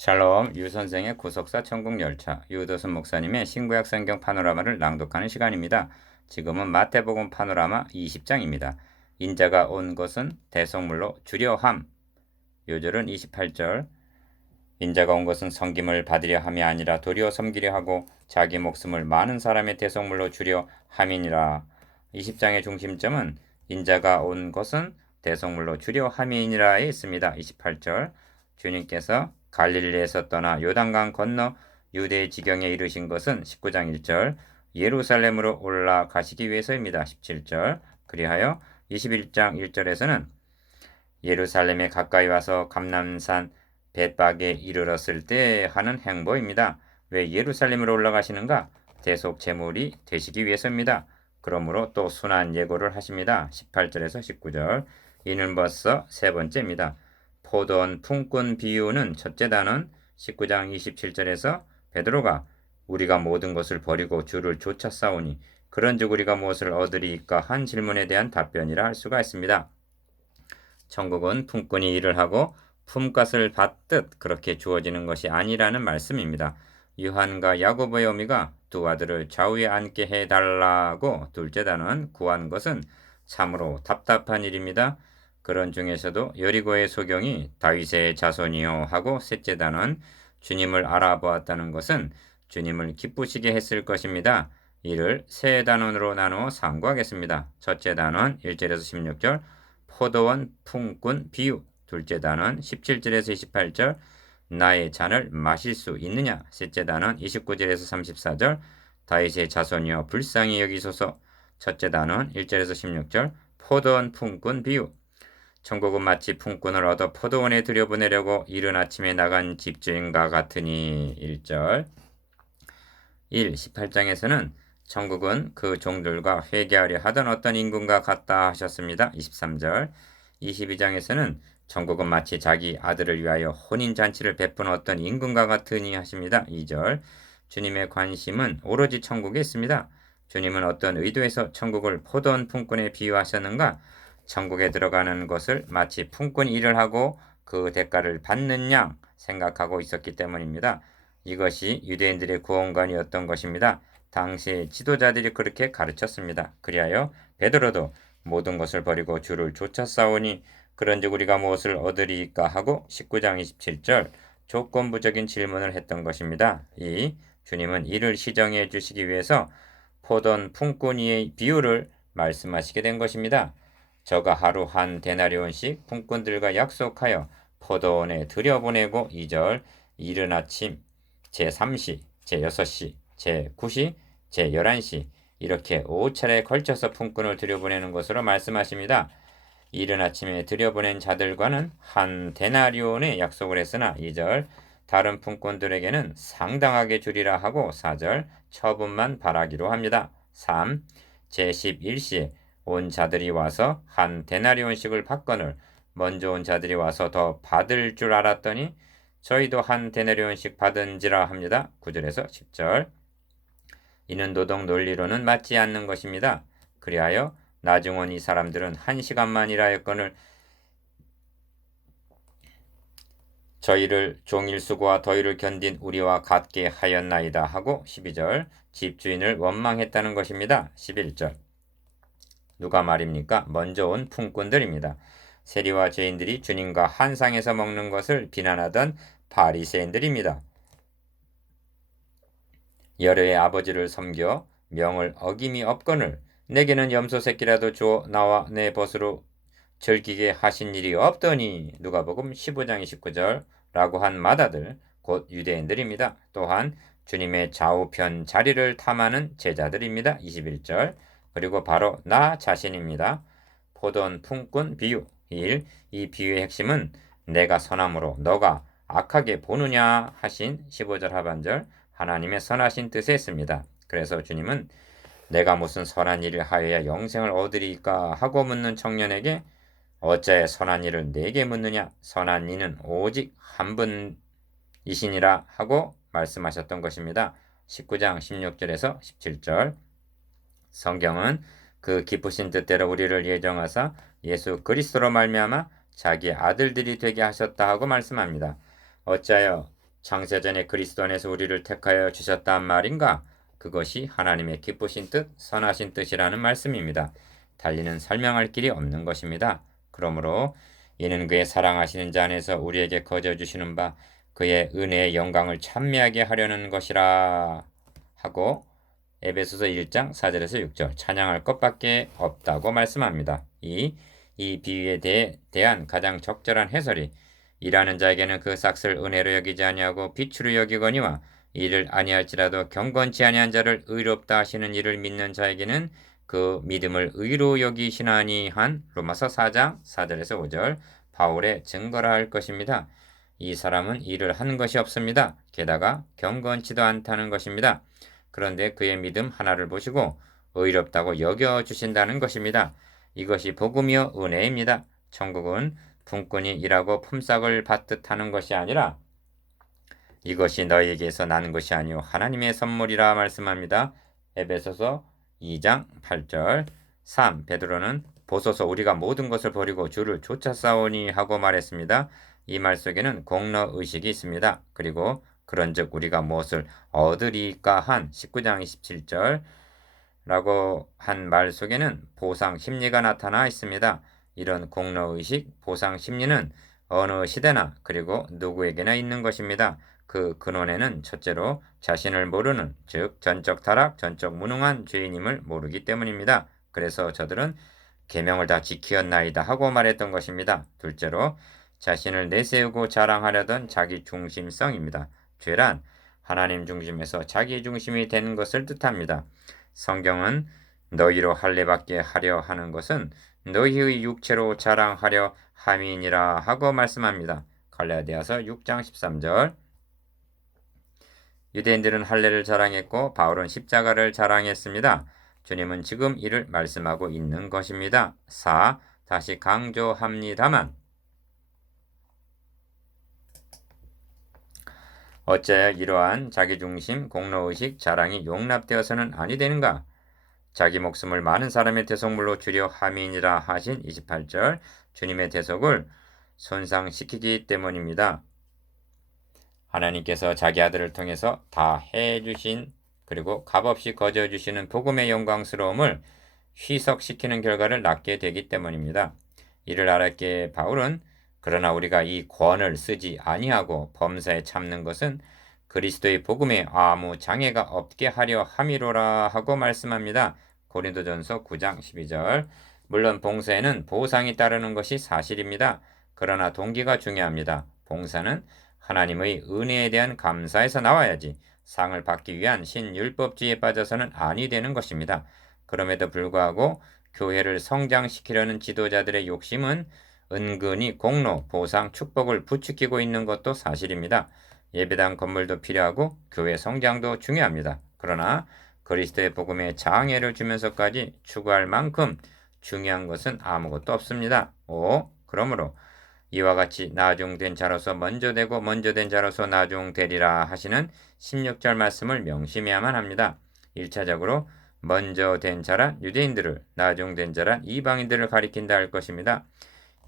샬롬, 유 선생의 구속사 천국열차, 유도순 목사님의 신구약 성경 파노라마를 낭독하는 시간입니다. 지금은 마태복음 파노라마 20장입니다. 인자가 온 것은 대속물로 주려함. 요절은 28절. 인자가 온 것은 섬김을 받으려 함이 아니라 도리어 섬기려 하고 자기 목숨을 많은 사람의 대속물로 주려 함이니라. 20장의 중심점은 인자가 온 것은 대속물로 주려 함이니라에 있습니다. 28절. 주님께서 갈릴리에서 떠나 요단강 건너 유대 지경에 이르신 것은 19장 1절 예루살렘으로 올라가시기 위해서입니다. 17절. 그리하여 21장 1절에서는 예루살렘에 가까이 와서 감람산 벳박에 이르렀을 때 하는 행보입니다. 왜 예루살렘으로 올라가시는가? 대속 제물이 되시기 위해서입니다. 그러므로 또 순한 예고를 하십니다. 18절에서 19절. 이는 벌써 세 번째입니다. 포도원 품꾼 비유는 첫째 단원 19장 27절에서 베드로가 우리가 모든 것을 버리고 주를 쫓아 싸우니 그런즉 우리가 무엇을 얻으리이까 한 질문에 대한 답변이라 할 수가 있습니다. 천국은 품꾼이 일을 하고 품값을 받듯 그렇게 주어지는 것이 아니라는 말씀입니다. 요한과 야고보의 어미가 두 아들을 좌우에 앉게 해달라고 둘째 단원 구한 것은 참으로 답답한 일입니다. 그런 중에서도 여리고의 소경이 다윗의 자손이요 하고 셋째 단원 주님을 알아보았다는 것은 주님을 기쁘시게 했을 것입니다. 이를 세 단원으로 나누어 상고하겠습니다. 첫째 단원 1절에서 16절 포도원 품꾼 비유. 둘째 단원 17절에서 28절 나의 잔을 마실 수 있느냐. 셋째 단원 29절에서 34절 다윗의 자손이여 불쌍히 여기소서. 첫째 단원 1절에서 16절 포도원 품꾼 비유. 천국은 마치 품꾼을 얻어 포도원에 들여보내려고 이른 아침에 나간 집주인과 같으니. 1절 18장에서는 천국은 그 종들과 회개하려 하던 어떤 임금과 같다 하셨습니다. 23절 22장에서는 천국은 마치 자기 아들을 위하여 혼인잔치를 베푼 어떤 임금과 같으니 하십니다. 2절 주님의 관심은 오로지 천국에 있습니다. 주님은 어떤 의도에서 천국을 포도원 품꾼에 비유하셨는가? 천국에 들어가는 것을 마치 품꾼이 일을 하고 그 대가를 받는 양 생각하고 있었기 때문입니다. 이것이 유대인들의 구원관이었던 것입니다. 당시 지도자들이 그렇게 가르쳤습니다. 그리하여 베드로도 모든 것을 버리고 주를 쫓아 싸우니 그런즉 우리가 무엇을 얻으리이까 하고 19장 27절 조건부적인 질문을 했던 것입니다. 이 주님은 이를 시정해 주시기 위해서 포도원 품꾼이의 비유를 말씀하시게 된 것입니다. 저가 하루 한 데나리온씩 품꾼들과 약속하여 포도원에 들여보내고 2절 이른 아침 제3시, 제6시, 제9시, 제11시 이렇게 5차례에 걸쳐서 품꾼을 들여보내는 것으로 말씀하십니다. 이른 아침에 들여보낸 자들과는 한 데나리온의 약속을 했으나 2절 다른 품꾼들에게는 상당하게 주리라 하고 4절 처분만 바라기로 합니다. 3. 제11시에 온 자들이 와서 한 데나리온씩을 받거늘 먼저 온 자들이 와서 더 받을 줄 알았더니 저희도 한 데나리온씩 받은지라 합니다. 9절에서 10절 이는 노동 논리로는 맞지 않는 것입니다. 그리하여 나중은 이 사람들은 1시간만 일하였거늘 저희를 종일수고와 더위를 견딘 우리와 같게 하였나이다 하고 12절 집주인을 원망했다는 것입니다. 11절 누가 말입니까? 먼저 온 품꾼들입니다. 세리와 죄인들이 주님과 한 상에서 먹는 것을 비난하던 바리새인들입니다. 여러의 아버지를 섬겨 명을 어김이 없거늘 내게는 염소 새끼라도 주어 나와 내 벗으로 즐기게 하신 일이 없더니. 누가복음 15장 29절 라고 한 마다들 곧 유대인들입니다. 또한 주님의 좌우편 자리를 탐하는 제자들입니다. 21절 그리고 바로 나 자신입니다. 포도원 품꾼 비유 1. 이 비유의 핵심은 내가 선함으로 너가 악하게 보느냐 하신 15절 하반절 하나님의 선하신 뜻에 있습니다. 그래서 주님은 내가 무슨 선한 일을 하여야 영생을 얻으리까 하고 묻는 청년에게 어찌하여 선한 일을 네게 묻느냐 선한 이는 오직 한 분이시니라 하고 말씀하셨던 것입니다. 19장 16절에서 17절 성경은 그 기쁘신 뜻대로 우리를 예정하사 예수 그리스도로 말미암아 자기 아들들이 되게 하셨다 하고 말씀합니다. 어찌하여 창세전에 그리스도 안에서 우리를 택하여 주셨단 말인가? 그것이 하나님의 기쁘신 뜻, 선하신 뜻이라는 말씀입니다. 달리는 설명할 길이 없는 것입니다. 그러므로 이는 그의 사랑하시는 자 안에서 우리에게 거저 주시는 바 그의 은혜의 영광을 찬미하게 하려는 것이라 하고 에베소서 1장 4절에서 6절 찬양할 것밖에 없다고 말씀합니다. 이 비유에 대한 가장 적절한 해설이 일하는 자에게는 그 삭을 은혜로 여기지 아니하고 비추로 여기거니와 이를 아니할지라도 경건치 아니한 자를 의롭다 하시는 이를 믿는 자에게는 그 믿음을 의로 여기시나니 한 로마서 4장 4절에서 5절 바울의 증거라 할 것입니다. 이 사람은 일을 한 것이 없습니다. 게다가 경건치도 않다는 것입니다. 그런데 그의 믿음 하나를 보시고 의롭다고 여겨주신다는 것입니다. 이것이 복음이요 은혜입니다. 천국은 품꾼이 일하고 품삯을 받듯 하는 것이 아니라 이것이 너희에게서 나는 것이 아니요 하나님의 선물이라 말씀합니다. 에베소서 2장 8절 3. 베드로는 보소서 우리가 모든 것을 버리고 주를 쫓아싸오니 하고 말했습니다. 이 말 속에는 공로의식이 있습니다. 그리고 그런즉 우리가 무엇을 얻으리까 한 19장 27절 라고 한 말 속에는 보상 심리가 나타나 있습니다. 이런 공로의식, 보상 심리는 어느 시대나 그리고 누구에게나 있는 것입니다. 그 근원에는 첫째로 자신을 모르는, 즉 전적 타락, 전적 무능한 죄인임을 모르기 때문입니다. 그래서 저들은 계명을 다 지키었나이다 하고 말했던 것입니다. 둘째로 자신을 내세우고 자랑하려던 자기 중심성입니다. 죄란 하나님 중심에서 자기 중심이 되는 것을 뜻합니다. 성경은 너희로 할례받게 하려 하는 것은 너희의 육체로 자랑하려 함이니라 하고 말씀합니다. 갈라디아서 6장 13절 유대인들은 할례를 자랑했고 바울은 십자가를 자랑했습니다. 주님은 지금 이를 말씀하고 있는 것입니다. 4. 다시 강조합니다만 어찌하여 이러한 자기중심, 공로의식, 자랑이 용납되어서는 아니 되는가? 자기 목숨을 많은 사람의 대속물로 주려 함이니라 하신 28절 주님의 대속을 손상시키기 때문입니다. 하나님께서 자기 아들을 통해서 다 해주신 그리고 값없이 거저주시는 복음의 영광스러움을 희석시키는 결과를 낳게 되기 때문입니다. 이를 알았기에 바울은 그러나 우리가 이 권을 쓰지 아니하고 범사에 참는 것은 그리스도의 복음에 아무 장애가 없게 하려 함이로라 하고 말씀합니다. 고린도전서 9장 12절 물론 봉사에는 보상이 따르는 것이 사실입니다. 그러나 동기가 중요합니다. 봉사는 하나님의 은혜에 대한 감사에서 나와야지 상을 받기 위한 신율법주의에 빠져서는 아니 되는 것입니다. 그럼에도 불구하고 교회를 성장시키려는 지도자들의 욕심은 은근히 공로, 보상, 축복을 부추기고 있는 것도 사실입니다. 예배당 건물도 필요하고 교회 성장도 중요합니다. 그러나 그리스도의 복음에 장애를 주면서까지 추구할 만큼 중요한 것은 아무것도 없습니다. 5. 그러므로 이와 같이 나중된 자로서 먼저 되고 먼저 된 자로서 나중되리라 하시는 16절 말씀을 명심해야만 합니다. 1차적으로 먼저 된 자란 유대인들을 나중된 자란 이방인들을 가리킨다 할 것입니다.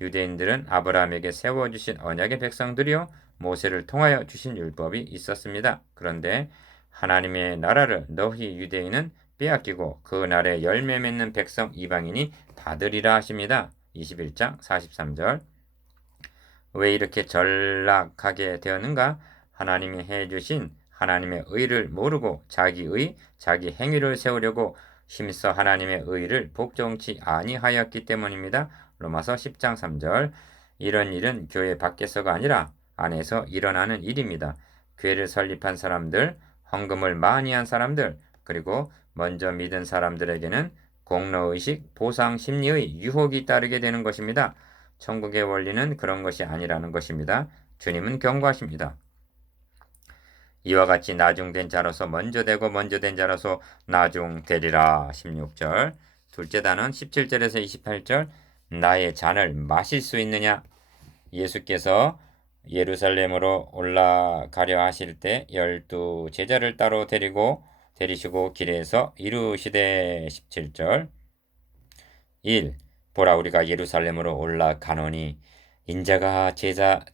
유대인들은 아브라함에게 세워주신 언약의 백성들이요 모세를 통하여 주신 율법이 있었습니다. 그런데 하나님의 나라를 너희 유대인은 빼앗기고 그 날에 열매 맺는 백성 이방인이 받으리라 하십니다. 21장 43절 왜 이렇게 전락하게 되었는가? 하나님이 해주신 하나님의 의를 모르고 자기 행위를 세우려고 힘써 하나님의 의를 복종치 아니하였기 때문입니다. 로마서 10장 3절 이런 일은 교회 밖에서가 아니라 안에서 일어나는 일입니다. 교회를 설립한 사람들, 헌금을 많이 한 사람들, 그리고 먼저 믿은 사람들에게는 공로의식, 보상 심리의 유혹이 따르게 되는 것입니다. 천국의 원리는 그런 것이 아니라는 것입니다. 주님은 경고하십니다. 이와 같이 나중된 자로서 먼저 되고 먼저 된 자로서 나중되리라 16절 둘째 단은 17절에서 28절 나의 잔을 마실 수 있느냐 예수께서 예루살렘으로 올라가려 하실 때 12 제자를 따로 데리시고 길에서 이루시되 17절 1. 보라 우리가 예루살렘으로 올라가노니 인자가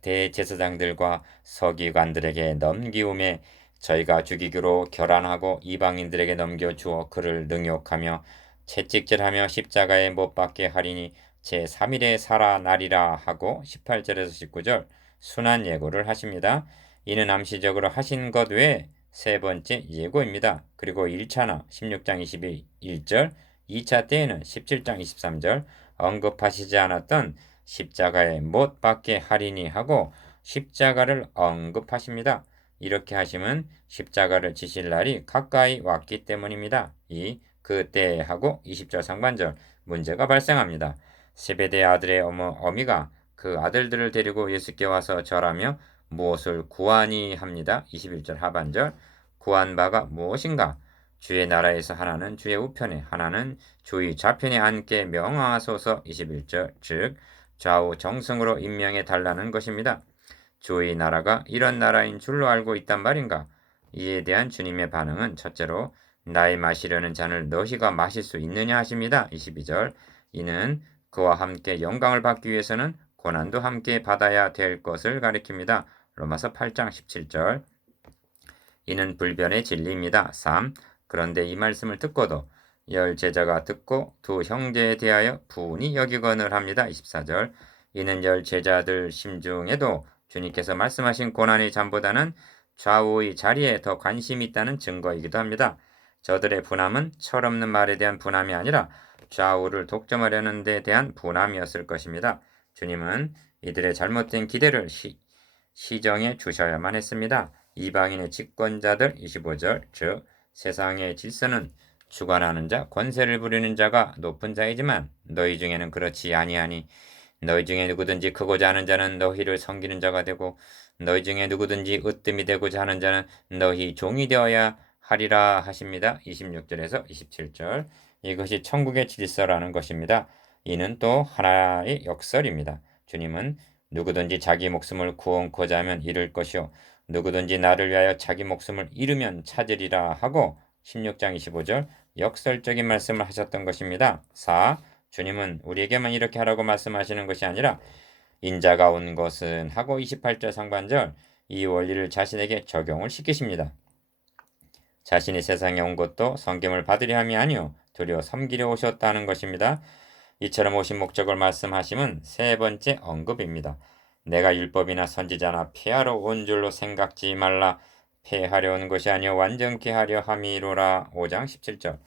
대제사장들과 서기관들에게 넘기움에 저희가 죽이기로 결안하고 이방인들에게 넘겨주어 그를 능욕하며 채찍질하며 십자가에 못 박게 하리니 제3일에 살아나리라 하고 18절에서 19절 순한 예고를 하십니다. 이는 암시적으로 하신 것 외에 세 번째 예고입니다. 그리고 1차나 16장 21절, 2차 때에는 17장 23절 언급하시지 않았던 십자가에 못 박게 하리니 하고 십자가를 언급하십니다. 이렇게 하시면 십자가를 지실 날이 가까이 왔기 때문입니다. 이 그때 하고 20절 상반절 문제가 발생합니다. 세베대 아들의 어미가 그 아들들을 데리고 예수께 와서 절하며 무엇을 구하니 합니다. 21절 하반절 구한 바가 무엇인가? 주의 나라에서 하나는 주의 우편에 하나는 주의 좌편에 앉게 명하소서. 21절 즉 좌우 정승으로 임명해 달라는 것입니다. 주의 나라가 이런 나라인 줄로 알고 있단 말인가? 이에 대한 주님의 반응은 첫째로 나의 마시려는 잔을 너희가 마실 수 있느냐 하십니다. 22절 이는 그와 함께 영광을 받기 위해서는 고난도 함께 받아야 될 것을 가리킵니다. 로마서 8장 17절 이는 불변의 진리입니다. 3. 그런데 이 말씀을 듣고도 열 제자가 듣고 두 형제에 대하여 분이 여기거늘 합니다. 24절 이는 열 제자들 심중에도 주님께서 말씀하신 고난의 잠보다는 좌우의 자리에 더 관심이 있다는 증거이기도 합니다. 저들의 분함은 철없는 말에 대한 분함이 아니라 좌우를 독점하려는 데 대한 분함이었을 것입니다. 주님은 이들의 잘못된 기대를 시정해 주셔야만 했습니다. 이방인의 집권자들 25절 즉 세상의 질서는 주관하는 자 권세를 부리는 자가 높은 자이지만 너희 중에는 그렇지 아니하니 너희 중에 누구든지 크고자 하는 자는 너희를 섬기는 자가 되고 너희 중에 누구든지 으뜸이 되고자 하는 자는 너희 종이 되어야 하리라 하십니다. 26절에서 27절 이것이 천국의 질서라는 것입니다. 이는 또 하나의 역설입니다. 주님은 누구든지 자기 목숨을 구원코자 하면 잃을 것이요 누구든지 나를 위하여 자기 목숨을 잃으면 찾으리라 하고 16장 25절 역설적인 말씀을 하셨던 것입니다. 4. 주님은 우리에게만 이렇게 하라고 말씀하시는 것이 아니라 인자가 온 것은 하고 28절 상반절 이 원리를 자신에게 적용을 시키십니다. 자신이 세상에 온 것도 섬김을 받으려 함이 아니요 도리어 섬기려 오셨다는 것입니다. 이처럼 오신 목적을 말씀하심은 세 번째 언급입니다. 내가 율법이나 선지자나 폐하러 온 줄로 생각지 말라. 폐하려 온 것이 아니요 완전케 하려 함이로라. 5장 17절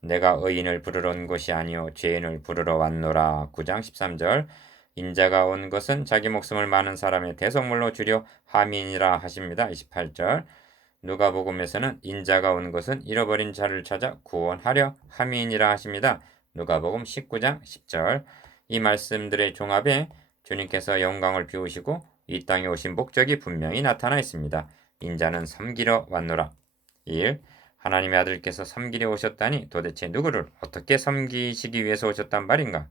내가 의인을 부르러 온 것이 아니요 죄인을 부르러 왔노라. 9장 13절 인자가 온 것은 자기 목숨을 많은 사람의 대속물로 주려 함이니라 하십니다. 28절 누가복음에서는 인자가 온 것은 잃어버린 자를 찾아 구원하려 함이니라 하십니다. 누가복음 19장 10절 이 말씀들의 종합에 주님께서 영광을 비우시고 이 땅에 오신 목적이 분명히 나타나 있습니다. 인자는 섬기러 왔노라. 1. 하나님의 아들께서 섬기려 오셨다니 도대체 누구를 어떻게 섬기시기 위해서 오셨단 말인가?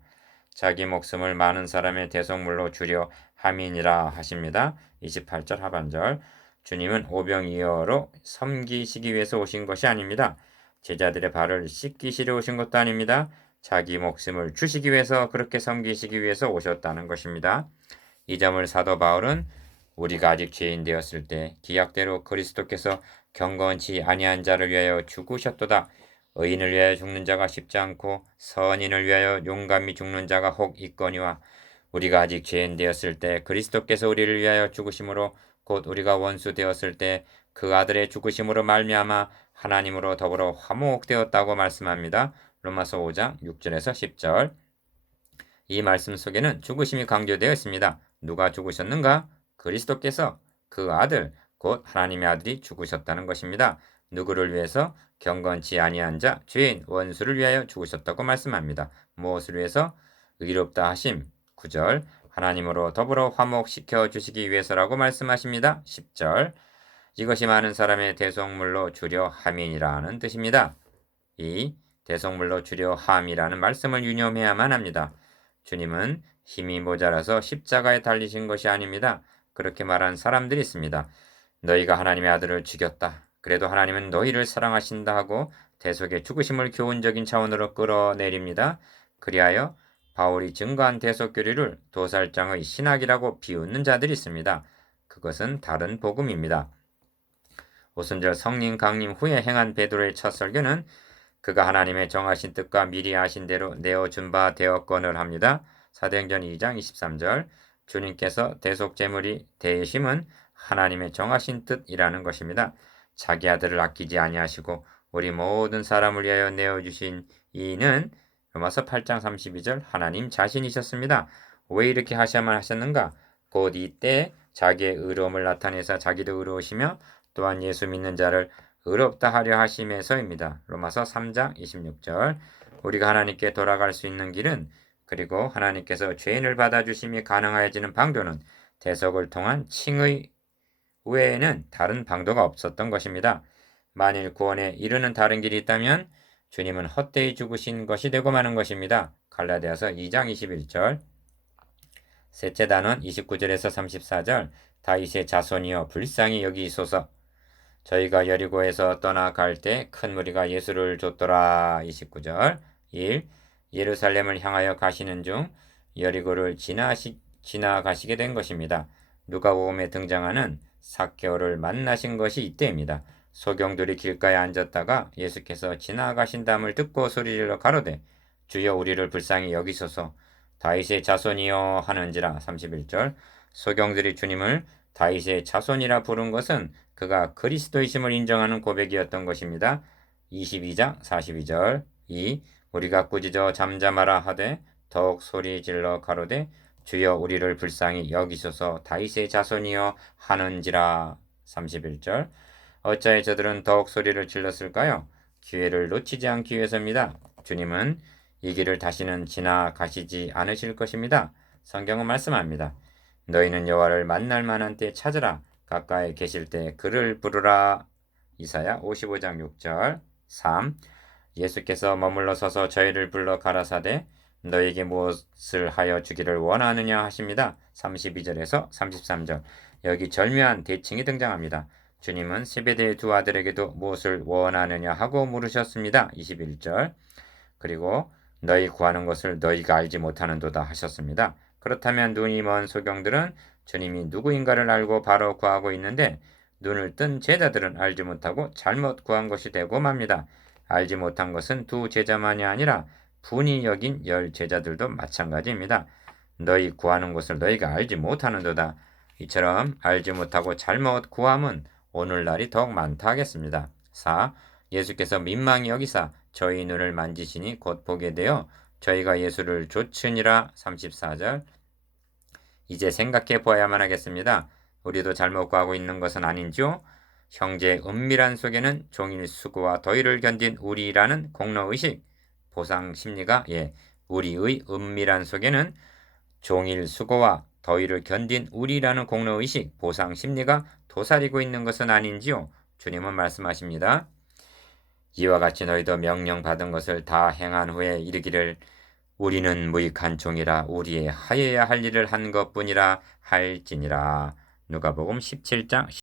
자기 목숨을 많은 사람의 대속물로 주려 함이니라 하십니다. 28절 하반절 주님은 오병이어로 섬기시기 위해서 오신 것이 아닙니다. 제자들의 발을 씻기시려 오신 것도 아닙니다. 자기 목숨을 주시기 위해서 그렇게 섬기시기 위해서 오셨다는 것입니다. 이 점을 사도 바울은 우리가 아직 죄인 되었을 때 기약대로 그리스도께서 경건치 아니한 자를 위하여 죽으셨도다. 의인을 위하여 죽는 자가 쉽지 않고 선인을 위하여 용감히 죽는 자가 혹 있거니와 우리가 아직 죄인 되었을 때 그리스도께서 우리를 위하여 죽으심으로 곧 우리가 원수 되었을 때 그 아들의 죽으심으로 말미암아 하나님으로 더불어 화목되었다고 말씀합니다. 로마서 5장 6절에서 10절 이 말씀 속에는 죽으심이 강조되어 있습니다. 누가 죽으셨는가? 그리스도께서 그 아들 곧 하나님의 아들이 죽으셨다는 것입니다. 누구를 위해서? 경건치 아니한 자, 죄인, 원수를 위하여 죽으셨다고 말씀합니다. 무엇을 위해서? 의롭다 하심 9절 하나님으로 더불어 화목시켜 주시기 위해서라고 말씀하십니다. 10절 이것이 많은 사람의 대속물로 주려 함이라는 뜻입니다. 이 대속물로 주려 함이라는 말씀을 유념해야만 합니다. 주님은 힘이 모자라서 십자가에 달리신 것이 아닙니다. 그렇게 말한 사람들이 있습니다. 너희가 하나님의 아들을 죽였다. 그래도 하나님은 너희를 사랑하신다 하고 대속의 죽으심을 교훈적인 차원으로 끌어내립니다. 그리하여 바울이 증거한 대속교리를 도살장의 신학이라고 비웃는 자들이 있습니다. 그것은 다른 복음입니다. 오순절 성령 강림 후에 행한 베드로의 첫 설교는 그가 하나님의 정하신 뜻과 미리 아신 대로 내어준 바 되었거늘 합니다. 사도행전 2장 23절 주님께서 대속제물이 대심은 하나님의 정하신 뜻이라는 것입니다. 자기 아들을 아끼지 아니하시고 우리 모든 사람을 위하여 내어주신 이는 로마서 8장 32절 하나님 자신이셨습니다. 왜 이렇게 하셔야만 하셨는가? 곧 이때 자기의 의로움을 나타내사 자기도 의로우시며 또한 예수 믿는 자를 의롭다 하려 하심에서입니다. 로마서 3장 26절 우리가 하나님께 돌아갈 수 있는 길은 그리고 하나님께서 죄인을 받아주심이 가능하여지는 방도는 대속을 통한 칭의 외에는 다른 방도가 없었던 것입니다. 만일 구원에 이르는 다른 길이 있다면 주님은 헛되이 죽으신 것이 되고 마는 것입니다. 갈라디아서 2장 21절 셋째 단원 29절에서 34절 다윗의 자손이여 불쌍히 여기소서 저희가 여리고에서 떠나갈 때 큰 무리가 예수를 쫓더라. 29절 1. 예루살렘을 향하여 가시는 중 여리고를 지나가시게 된 것입니다. 누가복음에 등장하는 삭개오를 만나신 것이 이때입니다. 소경들이 길가에 앉았다가 예수께서 지나가신담을 듣고 소리질러 가로되 주여 우리를 불쌍히 여기소서 다윗의 자손이여 하는지라. 31절 소경들이 주님을 다윗의 자손이라 부른 것은 그가 그리스도이심을 인정하는 고백이었던 것입니다. 22장 42절 2. 우리가 꾸짖어 잠잠하라 하되 더욱 소리질러 가로되 주여 우리를 불쌍히 여기소서 다윗의 자손이여 하는지라. 31절 어찌하여 저들은 더욱 소리를 질렀을까요? 기회를 놓치지 않기 위해서입니다. 주님은 이 길을 다시는 지나가시지 않으실 것입니다. 성경은 말씀합니다. 너희는 여호와를 만날 만한 때 찾으라. 가까이 계실 때 그를 부르라. 이사야 55장 6절 3. 예수께서 머물러 서서 저희를 불러 가라사대 너에게 무엇을 하여 주기를 원하느냐 하십니다. 32절에서 33절 여기 절묘한 대칭이 등장합니다. 주님은 세베대의 두 아들에게도 무엇을 원하느냐 하고 물으셨습니다. 21절 그리고 너희 구하는 것을 너희가 알지 못하는도다 하셨습니다. 그렇다면 눈이 먼 소경들은 주님이 누구인가를 알고 바로 구하고 있는데 눈을 뜬 제자들은 알지 못하고 잘못 구한 것이 되고 맙니다. 알지 못한 것은 두 제자만이 아니라 분이 여긴 10 제자들도 마찬가지입니다. 너희 구하는 것을 너희가 알지 못하는도다. 이처럼 알지 못하고 잘못 구함은 오늘날이 더욱 많다 하겠습니다. 4. 예수께서 민망히 여기사 저희 눈을 만지시니 곧 보게 되어 저희가 예수를 좇으니라. 34절 이제 생각해 보아야만 하겠습니다. 우리도 잘못 구하고 있는 것은 아닌지요? 형제의 은밀한 속에는 종일 수고와 더위를 견딘 우리라는 공로의식, 보상 심리가 우리의 은밀한 속에는 종일 수고와 더위를 견딘 우리라는 공로의식, 보상 심리가 도사리고 있는 것은 아닌지요? 주님은 말씀하십니다. 이와 같이 너희도 명령받은 것을 다 행한 후에 이르기를 우리는 무익한 종이라 우리의 하여야 할 일을 한 것뿐이라 할지니라. 누가복음 17장